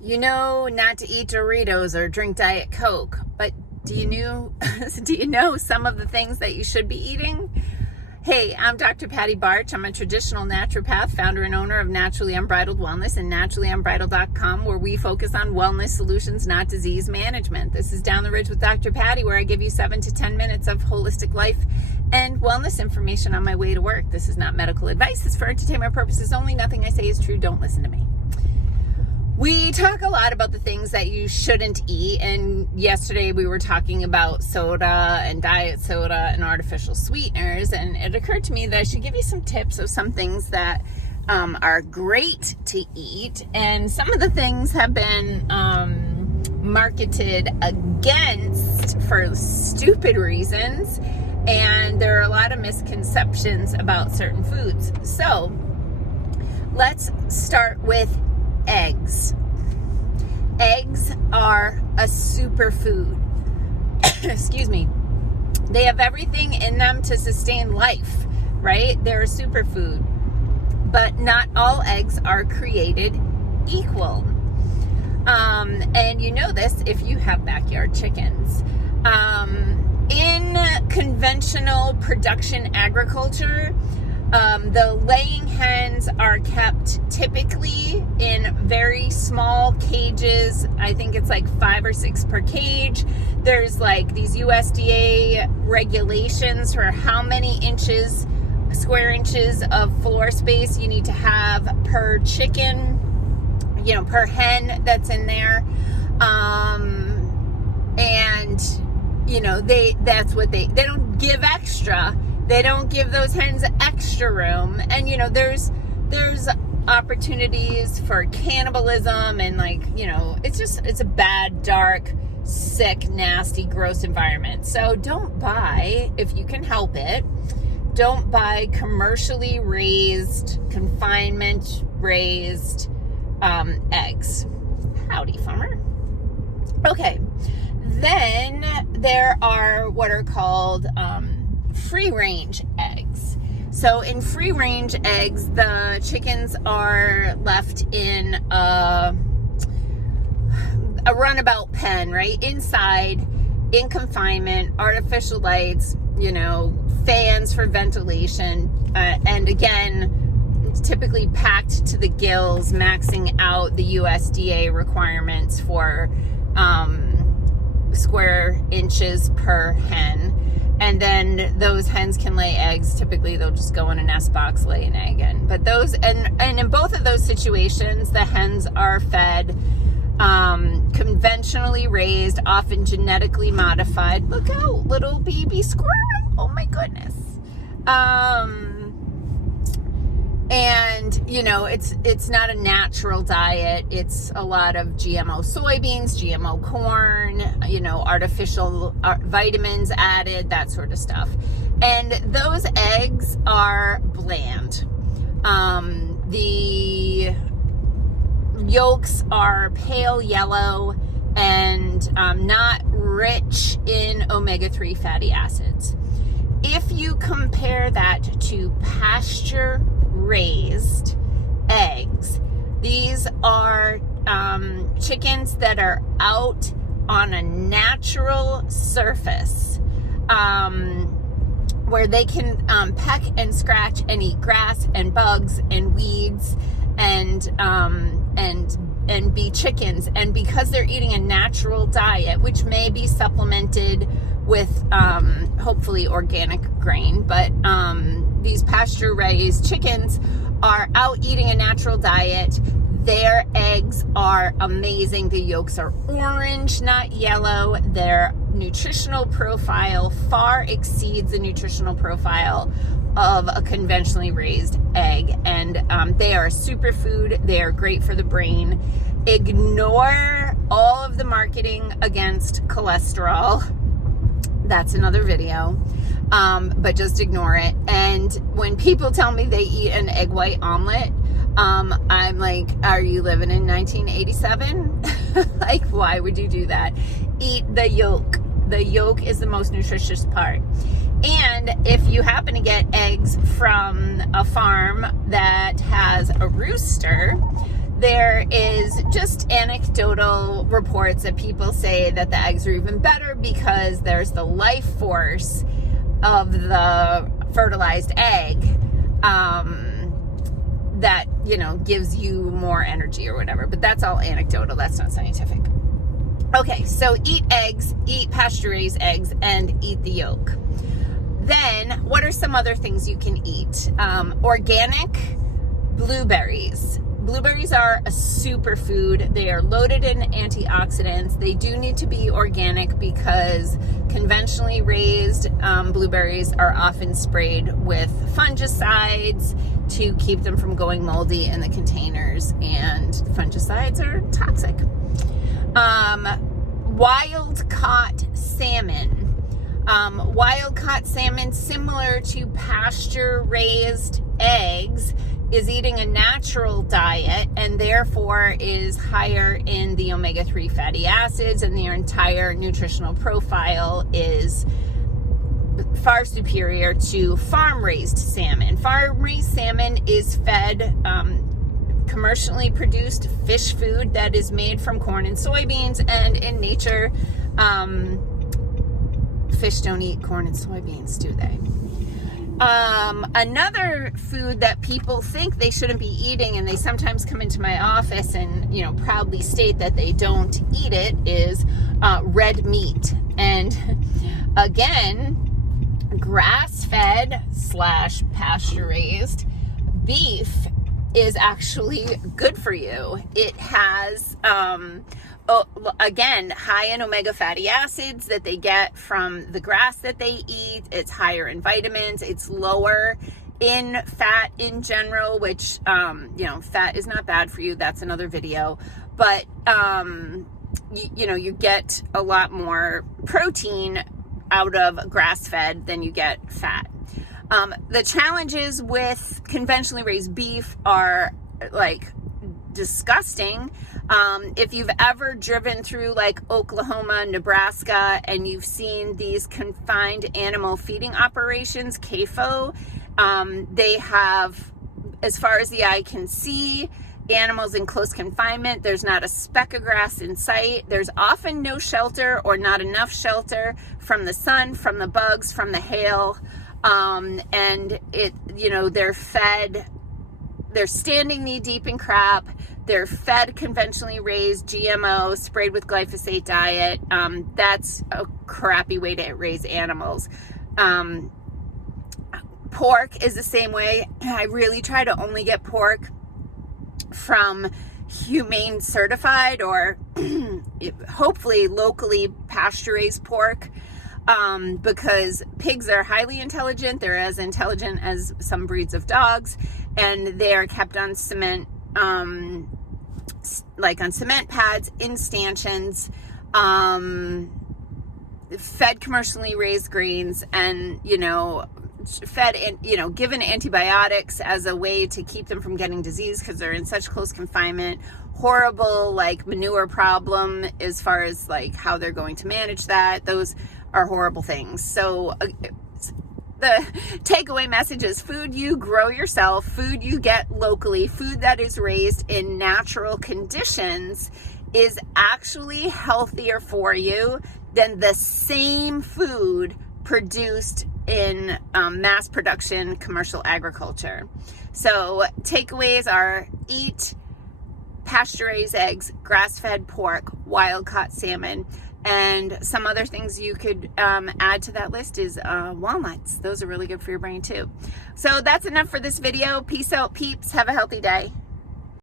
You know not to eat Doritos or drink Diet Coke, but do you know some of the things that you should be eating? Hey, I'm Dr. Patty Barch. I'm a traditional naturopath, founder and owner of Naturally Unbridled Wellness and naturallyunbridled.com, where we focus on wellness solutions, not disease management. This is Down the Ridge with Dr. Patty, where I give you 7 to 10 minutes of holistic life and wellness information on my way to work. This is not medical advice. It's for entertainment purposes only. Nothing I say is true. Don't listen to me. We talk a lot about the things that you shouldn't eat, and yesterday we were talking about soda and diet soda and artificial sweeteners, and it occurred to me that I should give you some tips of some things that are great to eat, and some of the things have been marketed against for stupid reasons, and there are a lot of misconceptions about certain foods. So let's start with eggs. Eggs are a superfood. Excuse me. They have everything in them to sustain life, right? They're a superfood. But not all eggs are created equal. And you know this if you have backyard chickens. In conventional production agriculture, the laying hens are kept typically in very small cages. I think it's like 5 or 6 per cage. There's like these USDA regulations for how many square inches of floor space you need to have per chicken, per hen that's in there. That's what they don't give extra. They don't give those hens extra room. And, there's opportunities for cannibalism and it's a bad, dark, sick, nasty, gross environment. So don't buy, if you can help it, don't buy commercially raised, confinement raised eggs. Howdy, farmer. Okay. Then there are what are called, free-range eggs. So in free-range eggs, the chickens are left in a runabout pen, right? Inside, in confinement, artificial lights, fans for ventilation, and again, typically packed to the gills, maxing out the USDA requirements for square inches per hen. And then those hens can lay eggs. Typically, they'll just go in a nest box, lay an egg in. But those, and in both of those situations, the hens are fed conventionally raised, often genetically modified. Look out, little baby squirrel. Oh my goodness. And, it's not a natural diet. It's a lot of GMO soybeans, GMO corn, artificial vitamins added, that sort of stuff. And those eggs are bland. The yolks are pale yellow and not rich in omega-3 fatty acids. If you compare that to pasture raised eggs, these are chickens that are out on a natural surface where they can peck and scratch and eat grass and bugs and weeds and be chickens. And because they're eating a natural diet, which may be supplemented with hopefully organic grain, but these pasture raised chickens are out eating a natural diet. Their eggs are amazing. The yolks are orange, not yellow. Their nutritional profile far exceeds the nutritional profile of a conventionally raised egg. And they are a superfood. They are great for the brain. Ignore all of the marketing against cholesterol. That's another video. But just ignore it. And when people tell me they eat an egg white omelet, I'm like, are you living in 1987? Like, why would you do that? Eat the yolk. The yolk is the most nutritious part. And if you happen to get eggs from a farm that has a rooster, There is just anecdotal reports that people say that the eggs are even better because there's the life force of the fertilized egg that, you know, gives you more energy or whatever. But that's all anecdotal. That's not scientific. Okay, so eat eggs, eat pasture-raised eggs, and eat the yolk. Then, what are some other things you can eat? Organic blueberries. Blueberries are a superfood. They are loaded in antioxidants. They do need to be organic because conventionally raised blueberries are often sprayed with fungicides to keep them from going moldy in the containers, and fungicides are toxic. Wild-caught salmon. Wild-caught salmon, similar to pasture-raised eggs, is eating a natural diet and therefore is higher in the omega-3 fatty acids, and their entire nutritional profile is far superior to farm-raised salmon. Farm-raised salmon is fed commercially produced fish food that is made from corn and soybeans, and in nature, fish don't eat corn and soybeans, do they? Another food that people think they shouldn't be eating, and they sometimes come into my office and, you know, proudly state that they don't eat it, is red meat. And again, grass-fed / pasture-raised beef is actually good for you. It has, again, high in omega fatty acids that they get from the grass that they eat. It's higher in vitamins. It's lower in fat in general, which, you know, fat is not bad for you. That's another video. But, you know, you get a lot more protein out of grass-fed than you get fat. The challenges with conventionally raised beef are like disgusting. If you've ever driven through like Oklahoma, Nebraska, and you've seen these confined animal feeding operations, CAFO, they have, as far as the eye can see, animals in close confinement. There's not a speck of grass in sight. There's often no shelter or not enough shelter from the sun, from the bugs, from the hail. And it, you know, they're standing knee deep in crap. They're fed conventionally raised GMO, sprayed with glyphosate diet. That's a crappy way to raise animals. Pork is the same way. I really try to only get pork from humane certified or hopefully locally pasture raised pork. Because pigs are highly intelligent. They're as intelligent as some breeds of dogs, and they are kept on cement, like on cement pads, in stanchions, fed commercially raised grains, and, you know, fed in, you know, given antibiotics as a way to keep them from getting disease because they're in such close confinement. Horrible, like, manure problem as far as like how they're going to manage that. Those are horrible things. So the takeaway message is food you grow yourself, food you get locally, food that is raised in natural conditions is actually healthier for you than the same food produced in mass production commercial agriculture. So takeaways are: eat pasture-raised eggs, grass-fed pork, wild-caught salmon, and some other things you could add to that list is walnuts. Those are really good for your brain too. So that's enough for this video. Peace out, peeps. Have a healthy day.